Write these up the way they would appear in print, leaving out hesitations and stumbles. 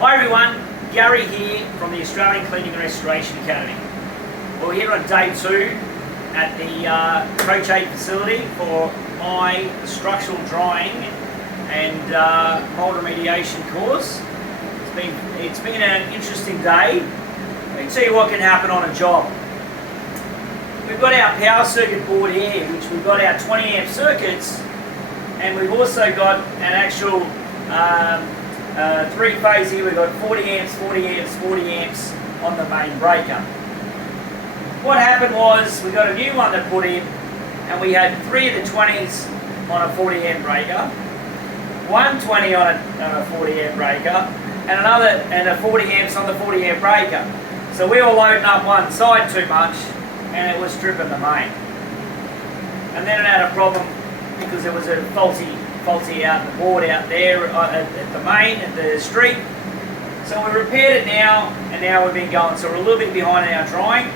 Hi everyone, Gary here from the Australian Cleaning and Restoration Academy. We're here on day 2 at the Coach 8 facility for my structural drying and mold remediation course. It's been an interesting day. Let me tell you what can happen on a job. We've got our power circuit board here, which we've got our 20 amp circuits, and we've also got an actual 3-phase here. We've got 40 amps, 40 amps, 40 amps on the main breaker. What happened was we got a new one to put in, and we had 3 of the 20s on a 40 amp breaker, 120 on a 40 amp breaker, and a 40 amps on the 40 amp breaker. So we were loading up one side too much, and it was tripping the main. And then it had a problem because there was a faulty out the board out there at the main, at the street. So we repaired it now, and now we've been going. So we're a little bit behind in our drying,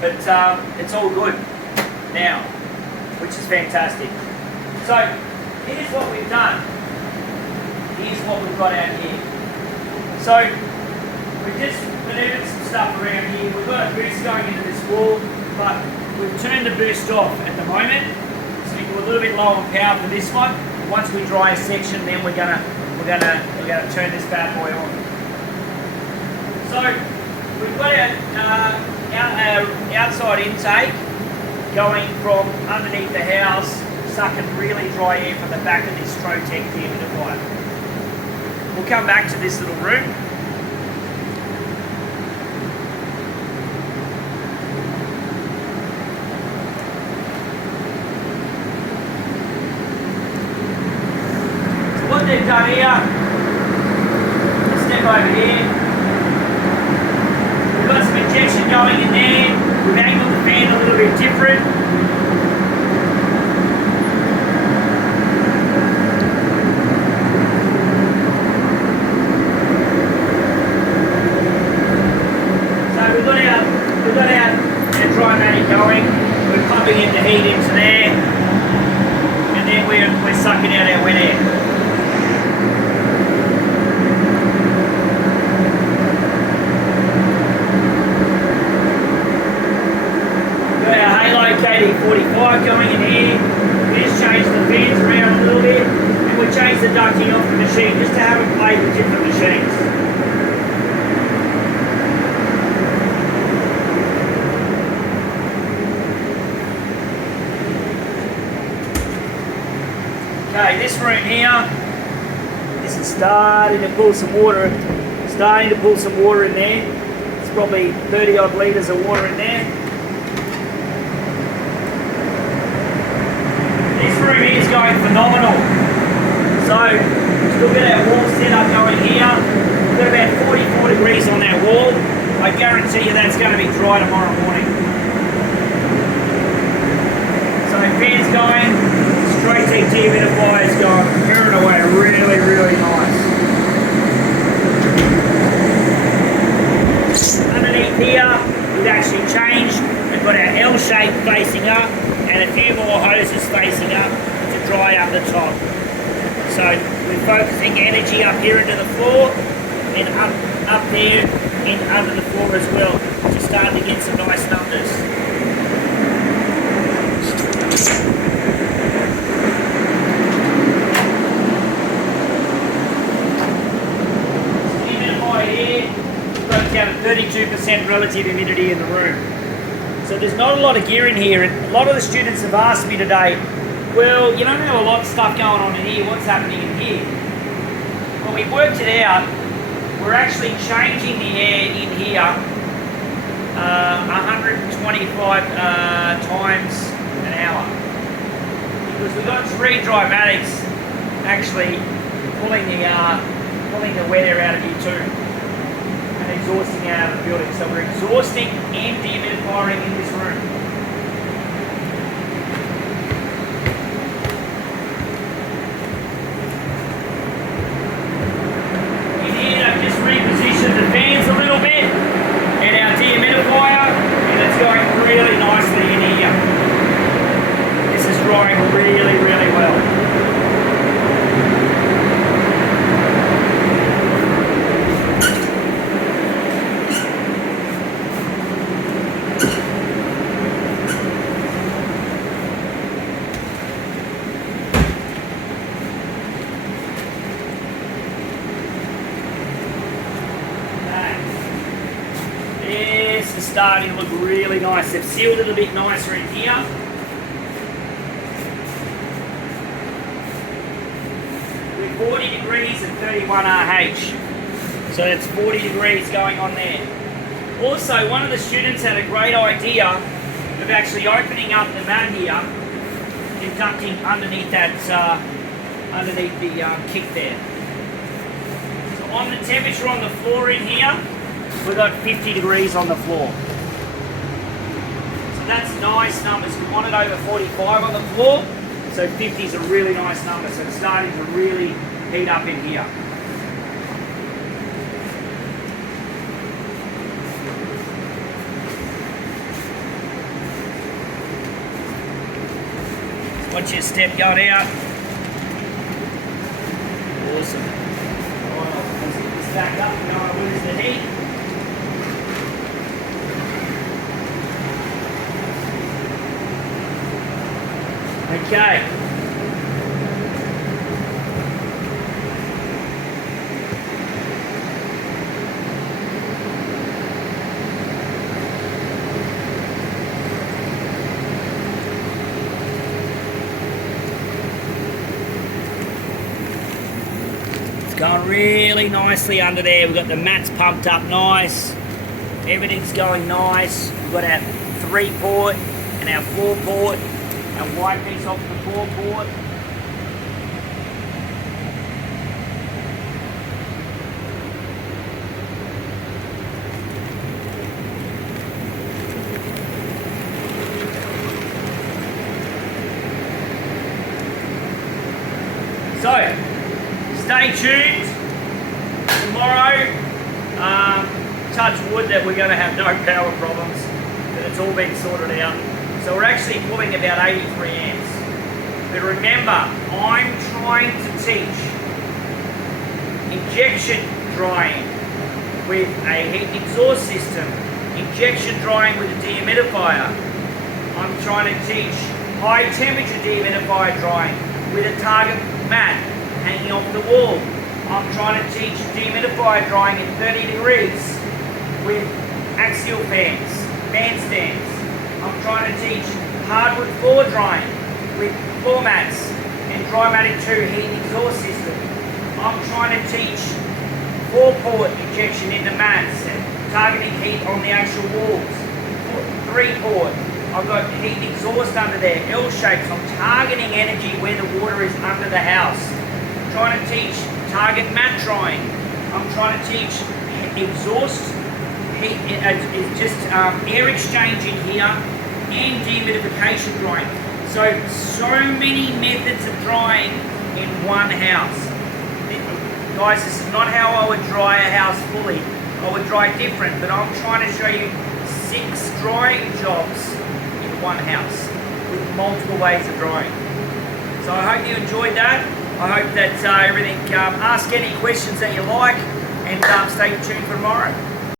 but it's all good now, which is fantastic. So here's what we've done. Here's what we've got out here. So we've just maneuvered some stuff around here. We've got a boost going into this wall, but we've turned the boost off at the moment. So we're a little bit low on power for this one. Once we dry a section, then we're gonna turn this bad boy on. So we've got our outside intake going from underneath the house, sucking really dry air from the back of this Trotec dehumidifier. We'll come back to this little room. What they've done here, step over here, we've got some injection going in there, we've angled the fan a little bit different. So we've got our dry going, we're pumping in the heat into there, and then we're sucking out our wet air. KD45 going in here. We just changed the fans around a little bit, and we changed the ducting off the machine just to have it play with different machines. Okay, this room here, this is starting to pull some water in there. It's probably 30 odd litres of water in there. Is going phenomenal. So we've got our wall set up going here. We've got about 44 degrees on that wall. I guarantee you that's going to be dry tomorrow morning. So fans going, Trotec dehumidifier is going, purring away really, really nice. Underneath here, we've actually changed. We've got our L shape facing up and a few more hoses facing up to dry up the top. So we're focusing energy up here into the floor and up there and under the floor as well, to start to get some nice numbers. Humidifier here, we've got down to 32% relative humidity in the room. So there's not a lot of gear in here, and a lot of the students have asked me today, well, you don't have a lot of stuff going on in here, what's happening in here? Well, we worked it out. We're actually changing the air in here 125 times an hour. Because we've got 3 Drymatics actually pulling the wet air out of here too, and exhausting out of the building. So we're exhausting and dehumidifiering in this room. In here, I've just repositioned the fans a little bit and our dehumidifier, and it's going really nicely in here. This is drying really, really well. are starting to look really nice. They've sealed it a bit nicer in here. With 40 degrees and 31 RH. So that's 40 degrees going on there. Also, one of the students had a great idea of actually opening up the mat here and ducting underneath that, underneath the kick there. So on the temperature on the floor in here, we've got 50 degrees on the floor. So that's nice numbers. We want it over 45 on the floor, so 50 is a really nice number. So it's starting to really heat up in here. Watch your step going out. Awesome. Alright, let's get this back up and go and lose the heat. Okay. Going really nicely under there. We've got the mats pumped up nice. Everything's going nice. We've got our 3-port and our 4-port. Our white piece off the 4-port. So, stay tuned. Tomorrow, touch wood that we're going to have no power problems, that it's all been sorted out. So we're actually pulling about 83 amps. But remember, I'm trying to teach injection drying with a heat exhaust system, injection drying with a dehumidifier. I'm trying to teach high temperature dehumidifier drying with a target mat hanging off the wall. I'm trying to teach dehumidifier drying at 30 degrees with axial fans, fan stands. I'm trying to teach hardwood floor drying with floor mats and Drymatic 2 heat exhaust system. I'm trying to teach 4-port injection into mats and targeting heat on the actual walls. 3-port. I've got heat exhaust under there, L shapes. I'm targeting energy where the water is under the house. I'm trying to teach target mat drying. I'm trying to teach exhaust heat, just air exchange in here and dehumidification drying. So many methods of drying in one house. Guys, this is not how I would dry a house fully. I would dry different, but I'm trying to show you 6 drying jobs in one house with multiple ways of drying. So I hope you enjoyed that. I hope that everything, ask any questions that you like, and stay tuned for tomorrow.